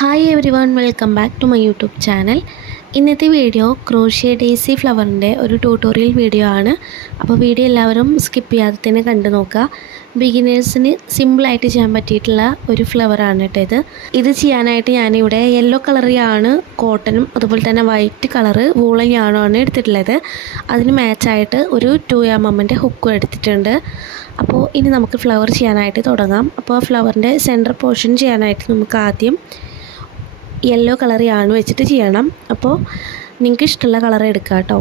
Hi everyone, welcome back to my YouTube channel. ഇന്നത്തെ video crochet daisy ഫ്ലവറിൻ്റെ ഒരു tutorial video ആണ്. അപ്പോൾ വീഡിയോ എല്ലാവരും സ്കിപ്പ് ചെയ്യാതെ തന്നെ കണ്ടു നോക്കുക. ബിഗിനേഴ്സിന് സിമ്പിളായിട്ട് ചെയ്യാൻ പറ്റിയിട്ടുള്ള ഒരു ഫ്ലവറാണ് കേട്ടോ ഇത് ചെയ്യാനായിട്ട് ഞാനിവിടെ യെല്ലോ കളറിലാണ് കോട്ടനും അതുപോലെ തന്നെ വൈറ്റ് കളറ് വൂളൻ യാണുമാണ് എടുത്തിട്ടുള്ളത്. അതിന് മാച്ചായിട്ട് ഒരു 2mm ഹുക്കും എടുത്തിട്ടുണ്ട്. അപ്പോൾ ഇനി നമുക്ക് ഫ്ലവർ ചെയ്യാനായിട്ട് തുടങ്ങാം. അപ്പോൾ ഫ്ലവറിൻ്റെ സെൻറ്റർ പോർഷൻ ചെയ്യാനായിട്ട് നമുക്ക് ആദ്യം യെല്ലോ കളർ യാണ് വെച്ചിട്ട് ചെയ്യണം. അപ്പോൾ നിങ്ങൾക്ക് ഇഷ്ടമുള്ള കളർ എടുക്കുക കേട്ടോ.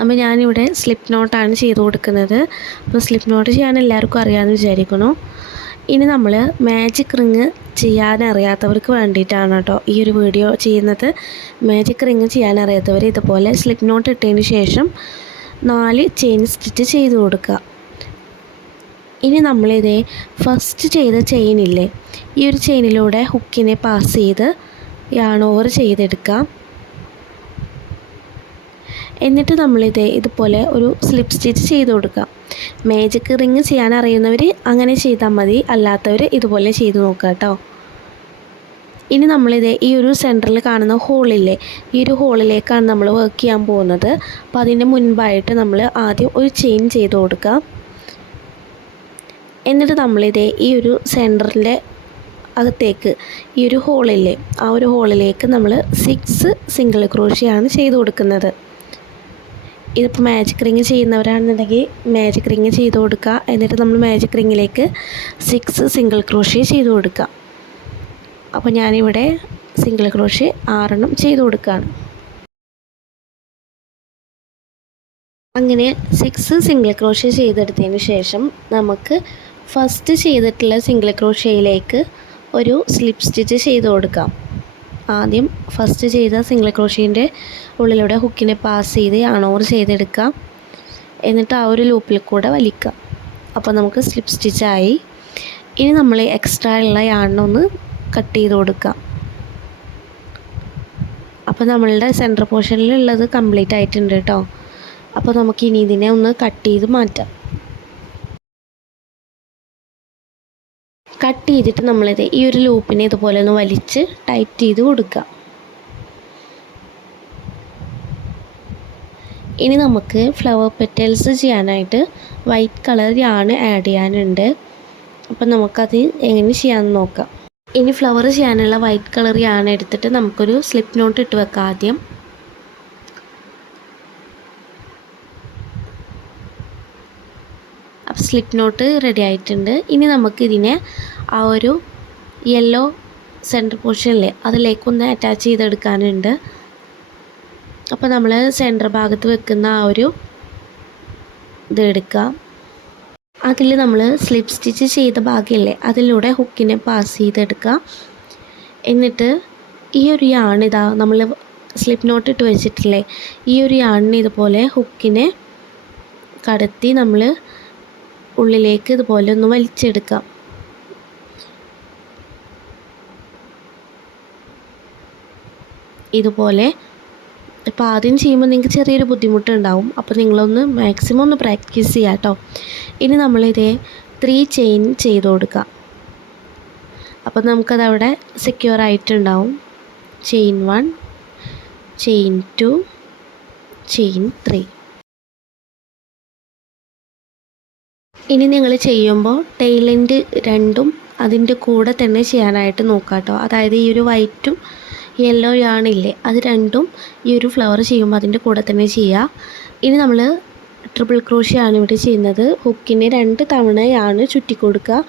അപ്പോൾ ഞാനിവിടെ സ്ലിപ്പ് നോട്ടാണ് ചെയ്ത് കൊടുക്കുന്നത്. അപ്പോൾ സ്ലിപ്പ് നോട്ട് ചെയ്യാൻ എല്ലാവർക്കും അറിയാമെന്ന് വിചാരിക്കുന്നു. ഇനി നമ്മൾ മാജിക് റിങ് ചെയ്യാനറിയാത്തവർക്ക് വേണ്ടിയിട്ടാണ് കേട്ടോ ഈ ഒരു വീഡിയോ ചെയ്യുന്നത്. മാജിക് റിങ് ചെയ്യാനറിയാത്തവർ ഇതുപോലെ സ്ലിപ്പ് നോട്ട് ഇട്ടതിന് ശേഷം 4 ചെയിൻ സ്റ്റിച്ച് ചെയ്ത് കൊടുക്കുക. ഇനി നമ്മളിതേ ഫസ്റ്റ് ചെയ്ത ചെയിനില്ലേ, ഈ ഒരു ചെയിനിലൂടെ ഹുക്കിനെ പാസ് ചെയ്ത് യാൺ ഓവർ ചെയ്തെടുക്കാം. എന്നിട്ട് നമ്മളിതേ ഇതുപോലെ ഒരു സ്ലിപ്പ് സ്റ്റിച്ച് ചെയ്ത് കൊടുക്കാം. മാജിക് റിങ് ചെയ്യാൻ അറിയുന്നവർ അങ്ങനെ ചെയ്താൽ മതി, അല്ലാത്തവർ ഇതുപോലെ ചെയ്ത് നോക്കുക കേട്ടോ. ഇനി നമ്മളിതേ ഈ ഒരു സെൻറ്ററിൽ കാണുന്ന ഹോളില്ലേ, ഈ ഒരു ഹോളിലേക്കാണ് നമ്മൾ വർക്ക് ചെയ്യാൻ പോകുന്നത്. അപ്പോൾ അതിൻ്റെ മുൻപായിട്ട് നമ്മൾ ആദ്യം ഒരു ചെയിൻ ചെയ്ത് കൊടുക്കാം. എന്നിട്ട് നമ്മളിതേ ഈ ഒരു സെൻറ്ററിൻ്റെ അകത്തേക്ക് ഈ ഒരു ഹോളില്ലേ, ആ ഒരു ഹോളിലേക്ക് നമ്മൾ 6 സിംഗിൾ ക്രോഷ്യാണ് ചെയ്ത് കൊടുക്കുന്നത്. ഇതിപ്പോൾ മാജിക് റിങ് ചെയ്യുന്നവരാണെന്നുണ്ടെങ്കിൽ മാജിക് റിങ് ചെയ്ത് കൊടുക്കുക. എന്നിട്ട് നമ്മൾ മാജിക് റിങ്ങിലേക്ക് 6 സിംഗിൾ ക്രോഷ്യ ചെയ്ത് കൊടുക്കുക. അപ്പോൾ ഞാനിവിടെ സിംഗിൾ ക്രോഷ്യ 6 ചെയ്ത് കൊടുക്കുകയാണ്. അങ്ങനെ 6 സിംഗിൾ ക്രോഷ്യ ചെയ്തെടുത്തതിന് ശേഷം നമുക്ക് ഫസ്റ്റ് ചെയ്തിട്ടുള്ള സിംഗിൾ ക്രോഷ്യയിലേക്ക് ഒരു സ്ലിപ്പ് സ്റ്റിച്ച് ചെയ്ത് കൊടുക്കാം. ആദ്യം ഫസ്റ്റ് ചെയ്ത സിംഗിൾ ക്രോഷ്യൻ്റെ ഉള്ളിലൂടെ ഹുക്കിനെ പാസ് ചെയ്ത് യാൺ ഓവർ ചെയ്തെടുക്കാം. എന്നിട്ട് ആ ഒരു ലൂപ്പിൽ കൂടെ വലിക്കാം. അപ്പോൾ നമുക്ക് സ്ലിപ്പ് സ്റ്റിച്ചായി. ഇനി നമ്മൾ എക്സ്ട്രാ ഉള്ള യാണിനൊന്ന് കട്ട് ചെയ്ത് കൊടുക്കാം. അപ്പോൾ നമ്മളുടെ സെൻറ്റർ പോർഷനിലുള്ളത് കംപ്ലീറ്റ് ആയിട്ടുണ്ട് കേട്ടോ. അപ്പോൾ നമുക്ക് ഇനി ഇതിനെ ഒന്ന് കട്ട് ചെയ്ത് മാറ്റാം. കട്ട് ചെയ്തിട്ട് നമ്മളിത് ഈ ഒരു ലൂപ്പിനെ ഇതുപോലെ ഒന്ന് വലിച്ച് ടൈറ്റ് ചെയ്ത് കൊടുക്കുക. ഇനി നമുക്ക് ഫ്ലവർ പെറ്റൽസ് ചെയ്യാനായിട്ട് വൈറ്റ് കളർ യാണ് ആഡ് ചെയ്യാനുണ്ട്. അപ്പം നമുക്കത് എങ്ങനെ ചെയ്യാമെന്ന് നോക്കാം. ഇനി ഫ്ലവർ ചെയ്യാനുള്ള വൈറ്റ് കളർ യാണ് എടുത്തിട്ട് നമുക്കൊരു സ്ലിപ്പ് നോട്ട് ഇട്ട് വെക്കാം ആദ്യം. അപ്പോൾ സ്ലിപ്പ് നോട്ട് റെഡി ആയിട്ടുണ്ട്. ഇനി നമുക്കിതിനെ ആ ഒരു യെല്ലോ സെൻറ്റർ പോർഷനിലെ അതിലേക്കൊന്ന് അറ്റാച്ച് ചെയ്തെടുക്കാനുണ്ട്. അപ്പോൾ നമ്മൾ സെൻറ്റർ ഭാഗത്ത് വെക്കുന്ന ആ ഒരു ഇത് എടുക്കാം. അതിൽ നമ്മൾ സ്ലിപ്പ് സ്റ്റിച്ച് ചെയ്ത ഭാഗമില്ലേ, അതിലൂടെ ഹുക്കിനെ പാസ് ചെയ്തെടുക്കാം. എന്നിട്ട് ഈ ഒരു യാണ് ഇതാ നമ്മൾ സ്ലിപ്പ് നോട്ട് ഇട്ട് വെച്ചിട്ടില്ലേ, ഈ ഒരു യാണിന് ഇതുപോലെ ഹുക്കിനെ കടത്തി നമ്മൾ ഉള്ളിലേക്ക് ഇതുപോലെ ഒന്ന് വലിച്ചെടുക്കാം. ഇതുപോലെ ഇപ്പോൾ ആദ്യം ചെയ്യുമ്പോൾ നിങ്ങൾക്ക് ചെറിയൊരു ബുദ്ധിമുട്ടുണ്ടാവും. അപ്പോൾ നിങ്ങളൊന്ന് മാക്സിമം ഒന്ന് പ്രാക്ടീസ് ചെയ്യുക കേട്ടോ. ഇനി നമ്മളിതേ 3 ചെയിൻ ചെയ്ത് കൊടുക്കാം. അപ്പോൾ നമുക്കതവിടെ സെക്യൂർ ആയിട്ടുണ്ടാവും. Chain 1, chain 2, chain 3. ഇനി നിങ്ങൾ ചെയ്യുമ്പോൾ ടെയിൽ എൻഡ് രണ്ടും അതിൻ്റെ കൂടെ തന്നെ ചെയ്യാനായിട്ട് നോക്കുക കേട്ടോ. അതായത് ഈ ഒരു വൈറ്റും യെല്ലോ യാണില്ലേ, അത് രണ്ടും ഈ ഒരു ഫ്ലവർ ചെയ്യുമ്പോൾ അതിൻ്റെ കൂടെ തന്നെ ചെയ്യുക. ഇനി നമ്മൾ ട്രിപ്പിൾ ക്രോഷ്യാണ് ഇവിടെ ചെയ്യുന്നത്. ഹുക്കിനെ 2 തവണ യാണ് ചുറ്റി കൊടുക്കുക.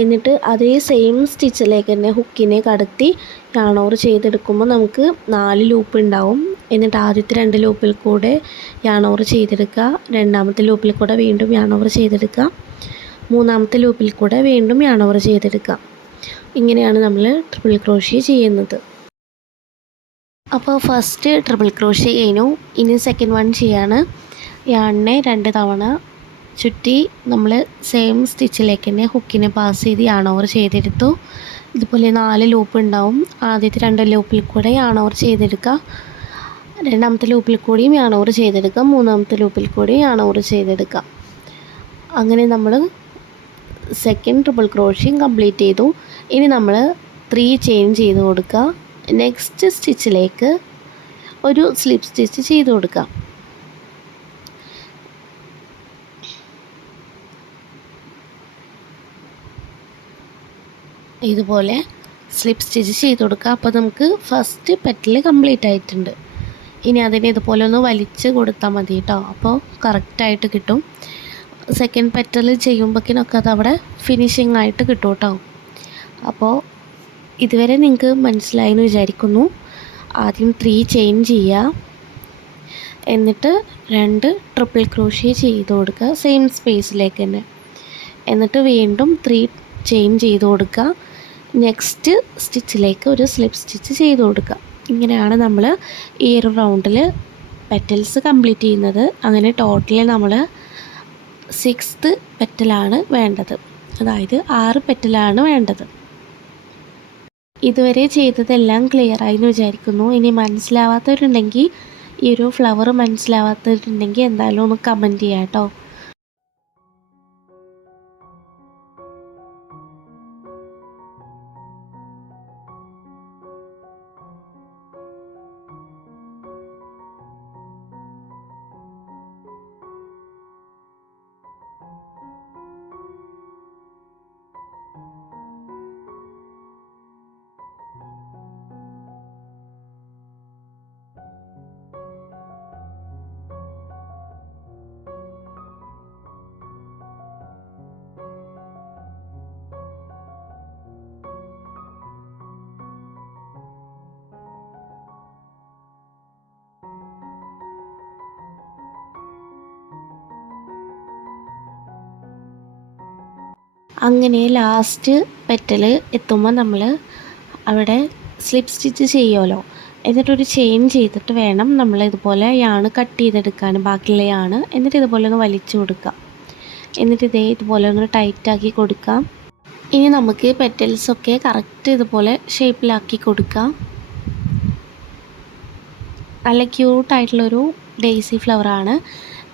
എന്നിട്ട് അതേ സെയിം സ്റ്റിച്ചിലേക്ക് തന്നെ ഹുക്കിനെ കടത്തി യാൺ ഓവർ ചെയ്തെടുക്കുമ്പോൾ നമുക്ക് 4 ലൂപ്പ് ഉണ്ടാവും. എന്നിട്ട് ആദ്യത്തെ 2 ലൂപ്പിൽ കൂടെ യാൺ ഓവർ ചെയ്തെടുക്കുക. രണ്ടാമത്തെ ലൂപ്പിൽ കൂടെ വീണ്ടും യാൺ ഓവർ ചെയ്തെടുക്കുക. മൂന്നാമത്തെ ലൂപ്പിൽ കൂടെ വീണ്ടും യാൺ ഓവർ ചെയ്തെടുക്കുക. ഇങ്ങനെയാണ് നമ്മൾ ട്രിപ്പിൾ ക്രോഷ്യ ചെയ്യുന്നത്. അപ്പോൾ ഫസ്റ്റ് ട്രിപ്പിൾ ക്രോഷ്യ കഴിഞ്ഞു. ഇനി സെക്കൻഡ് വൺ ചെയ്യാണ്. യാണിനെ 2 തവണ ചുറ്റി നമ്മൾ സെയിം സ്റ്റിച്ചിലേക്ക് തന്നെ ഹുക്കിനെ പാസ് ചെയ്ത് യാൺ ഓവർ ചെയ്തെടുത്തു. ഇതുപോലെ 4 ലൂപ്പ് ഉണ്ടാവും. ആദ്യത്തെ 2 ലൂപ്പിൽ കൂടെ യാൺ ഓവർ ചെയ്തെടുക്കുക. രണ്ടാമത്തെ ലൂപ്പിൽ കൂടിയും യാൺ ഓവർ ചെയ്തെടുക്കുക. മൂന്നാമത്തെ ലൂപ്പിൽ കൂടിയും യാൺ ഓവർ ചെയ്തെടുക്കുക. അങ്ങനെ നമ്മൾ സെക്കൻഡ് ട്രിപ്പിൾ ക്രോഷ്യം കംപ്ലീറ്റ് ചെയ്തു. ഇനി നമ്മൾ 3 ചെയിൻ ചെയ്ത് കൊടുക്കുക. നെക്സ്റ്റ് സ്റ്റിച്ചിലേക്ക് ഒരു സ്ലിപ്പ് സ്റ്റിച്ച് ചെയ്ത് കൊടുക്കുക. ഇതുപോലെ സ്ലിപ്പ് സ്റ്റിച്ച് ചെയ്ത് കൊടുക്കുക. അപ്പോൾ നമുക്ക് ഫസ്റ്റ് പെറ്റൽ കംപ്ലീറ്റ് ആയിട്ടുണ്ട്. ഇനി അതിനെ ഇതുപോലെ ഒന്ന് വലിച്ച് കൊടുത്താൽ മതി കേട്ടോ. അപ്പോൾ കറക്റ്റായിട്ട് കിട്ടും. സെക്കൻഡ് പെറ്റൽ ചെയ്യുമ്പോഴേക്കിനൊക്കെ അതവിടെ ഫിനിഷിംഗ് ആയിട്ട് കിട്ടും കേട്ടോ. അപ്പോൾ ഇതുവരെ നിങ്ങൾക്ക് മനസ്സിലായി എന്ന് വിചാരിക്കുന്നു. ആദ്യം 3 ചെയിൻ ചെയ്യുക, എന്നിട്ട് 2 ട്രിപ്പിൾ ക്രോഷ്യ ചെയ്ത് കൊടുക്കുക സെയിം സ്പേസിലേക്ക് തന്നെ. എന്നിട്ട് വീണ്ടും 3 ചെയിൻ ചെയ്ത് കൊടുക്കുക. നെക്സ്റ്റ് സ്റ്റിച്ചിലേക്ക് ഒരു സ്ലിപ്പ് സ്റ്റിച്ച് ചെയ്ത് കൊടുക്കുക. ഇങ്ങനെയാണ് നമ്മൾ ഈ ഒരു റൗണ്ടിൽ പെറ്റൽസ് കംപ്ലീറ്റ് ചെയ്യുന്നത്. അങ്ങനെ ടോട്ടലി നമ്മൾ 6th പെറ്റലാണ് വേണ്ടത്, അതായത് 6 പെറ്റലാണ് വേണ്ടത്. ഇതുവരെ ചെയ്തതെല്ലാം ക്ലിയർ ആയി എന്ന് വിചാരിക്കുന്നു. ഇനി മനസ്സിലാവാത്തവരുണ്ടെങ്കിൽ, ഈ ഒരു ഫ്ലവർ മനസ്സിലാവാത്തവരുണ്ടെങ്കിൽ എന്തായാലും ഒന്ന് കമൻറ്റ് ചെയ്യാം കേട്ടോ. അങ്ങനെ ലാസ്റ്റ് പെറ്റൽ എത്തുമ്പോൾ നമ്മൾ അവിടെ സ്ലിപ്പ് സ്റ്റിച്ച് ചെയ്യുമല്ലോ, എന്നിട്ടൊരു ചെയിൻ ചെയ്തിട്ട് വേണം നമ്മൾ ഇതുപോലെ യാണ് കട്ട് ചെയ്തെടുക്കാൻ, ബാക്കിയുള്ള യാണ്. എന്നിട്ട് ഇതുപോലെ ഒന്ന് വലിച്ചു കൊടുക്കുക. എന്നിട്ട് ഇതുപോലെ ഒന്ന് ടൈറ്റാക്കി കൊടുക്കാം. ഇനി നമുക്ക് പെറ്റൽസൊക്കെ കറക്റ്റ് ഇതുപോലെ ഷേപ്പിലാക്കി കൊടുക്കാം. നല്ല ക്യൂട്ടായിട്ടുള്ളൊരു ഡെയ്സി ഫ്ലവറാണ്.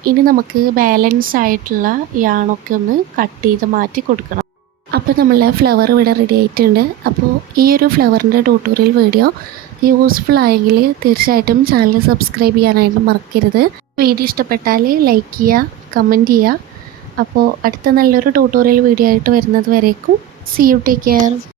ഇനി നമുക്ക് ബാലൻസ് ആയിട്ടുള്ള യാണൊക്കെ ഒന്ന് കട്ട് ചെയ്ത് മാറ്റി കൊടുക്കണം. അപ്പോൾ നമ്മളുടെ ഫ്ലവർ ഇവിടെ റെഡി ആയിട്ടുണ്ട്. അപ്പോൾ ഈ ഒരു ഫ്ലവറിൻ്റെ ട്യൂട്ടോറിയൽ വീഡിയോ യൂസ്ഫുൾ ആയെങ്കിൽ തീർച്ചയായിട്ടും ചാനൽ സബ്സ്ക്രൈബ് ചെയ്യാനായിട്ട് മറക്കരുത്. വീഡിയോ ഇഷ്ടപ്പെട്ടാൽ ലൈക്ക് ചെയ്യുക, കമൻറ്റ് ചെയ്യുക. അപ്പോൾ അടുത്ത നല്ലൊരു ട്യൂട്ടോറിയൽ വീഡിയോ ആയിട്ട് വരുന്നത് വരേക്കും സീ യു, ടേക്ക് കെയർ.